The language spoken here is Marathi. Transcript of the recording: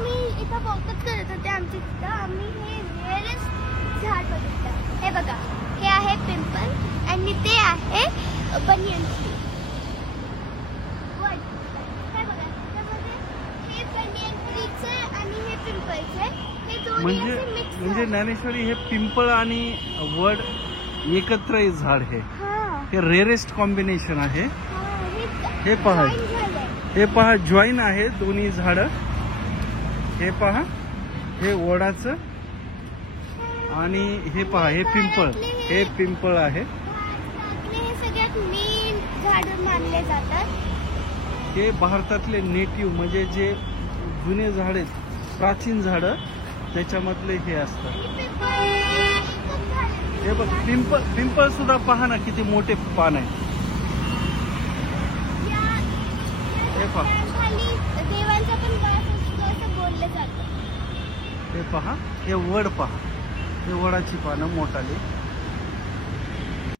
आम्ही इथं बहुतच करत होते आमच्या तिथं. आम्ही हे रेअरेस्ट झाड बघितलं. हे बघा, हे आहे पिंपल आणि ते आहे बनियन ट्री. हे बघा, त्यामध्ये हे बनियन ट्रीचे आणि हे पिंपलचे हे दोन्ही असे मिक्स. म्हणजे ज्ञानेश्वरी हे पिंपळ आणि वड एकत्र झाड हे रेअरेस्ट कॉम्बिनेशन आहे. हे पहा, हे पहा जॉईन आहे दोन्ही झाड. हे पहा, हे वडाचं आणि हे पहा हे पिंपळ. हे पिंपळ आहे. हे सगळ्यात मेन झाड मानले जातात. हे भारतातले नेटिव्ह म्हणजे जे जुने झाड आहेत, प्राचीन झाड, त्याच्यामधले हे असतात. हे बघ, पिंपळ सुद्धा पहा ना किती मोठे पान आहे. हे पहा, देवांचा पण वास असतो असं बोललं जातं. हे पहा, हे वड पहा, हे वडाची पानं मोठाली.